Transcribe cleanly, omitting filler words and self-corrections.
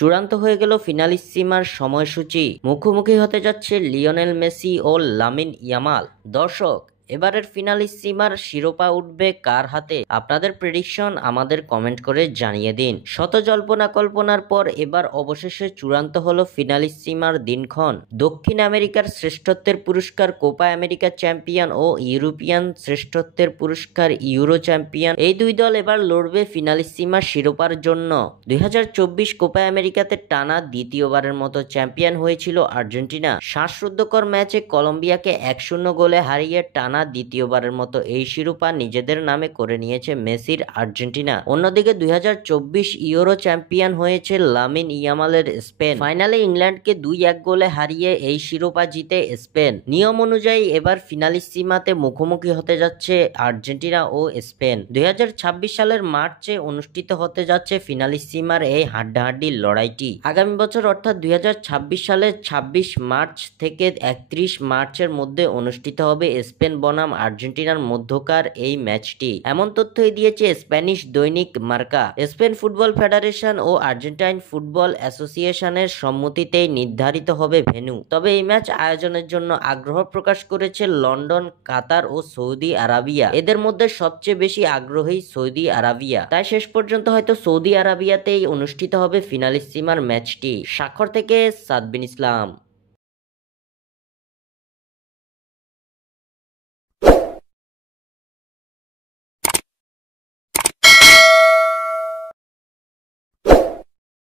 চূড়ান্ত হয়ে গেল ফিনালিসিমার সময়সূচি। মুখোমুখি হতে যাচ্ছে লিওনেল মেসি ও লামিন ইয়ামাল। দর্শক, এবারের ফিনালিসিমার শিরোপা উঠবে কার হাতে? আপনাদের প্রেডিকশন আমাদের কমেন্ট করে জানিয়ে দিন। শত জল্পনা কল্পনার পর এবার অবশেষে চূড়ান্ত হলো ফিনালিসিমার দিনক্ষণ। দক্ষিণ আমেরিকার শ্রেষ্ঠত্বের পুরস্কার কোপা আমেরিকা চ্যাম্পিয়ন ও ইউরোপিয়ান শ্রেষ্ঠত্বের পুরস্কার ইউরো চ্যাম্পিয়ন, এই দুই দল এবার লড়বে ফিনালিসিমার শিরোপার জন্য। 2024 কোপা আমেরিকাতে টানা দ্বিতীয়বারের মতো চ্যাম্পিয়ন হয়েছিল আর্জেন্টিনা। শ্বাসরুদ্ধকর ম্যাচে কলম্বিয়াকে 1-0 গোলে হারিয়ে টানা দ্বিতীয়বারের মতো এই শিরোপা নিজেদের নামে করে নিয়েছে মেসির আর্জেন্টিনা। অন্যদিকে 2024 ইউরো চ্যাম্পিয়ন হয়েছে লামিন ইয়ামালের স্পেন। ফাইনালে ইংল্যান্ডকে 2-1 গোলে হারিয়ে এই শিরোপা জিতে স্পেন। নিয়ম অনুযায়ী এবার ফিনালিসিমাতে মুখোমুখি হতে যাচ্ছে আর্জেন্টিনা ও স্পেন। 2026 সালের মার্চে অনুষ্ঠিত হতে যাচ্ছে ফিনালিসিমার এই হাড্ডাহাড্ডি লড়াইটি। আগামী বছর অর্থাৎ 2026 সালের 26 মার্চ থেকে 31 মার্চের মধ্যে অনুষ্ঠিত হবে স্পেন বনাম আর্জেন্টিনার মধ্যকার এই ম্যাচটি। এমন তথ্যই দিয়েছে স্প্যানিশ দৈনিক মার্কা। স্পেন ফুটবল ফেডারেশন ও আর্জেন্টাইন ফুটবল অ্যাসোসিয়েশনের সম্মতিতেই নির্ধারিত হবে ভেন্যু। তবে এই ম্যাচ আয়োজনের জন্য আগ্রহ প্রকাশ করেছে লন্ডন, কাতার ও সৌদি আরাবিয়া। এদের মধ্যে সবচেয়ে বেশি আগ্রহী সৌদি আরাবিয়া। তাই শেষ পর্যন্ত হয়তো সৌদি আরাবিয়াতেই অনুষ্ঠিত হবে ফিনালিসিমার ম্যাচটি। স্বাক্ষর থেকে সাদবিন ইসলাম।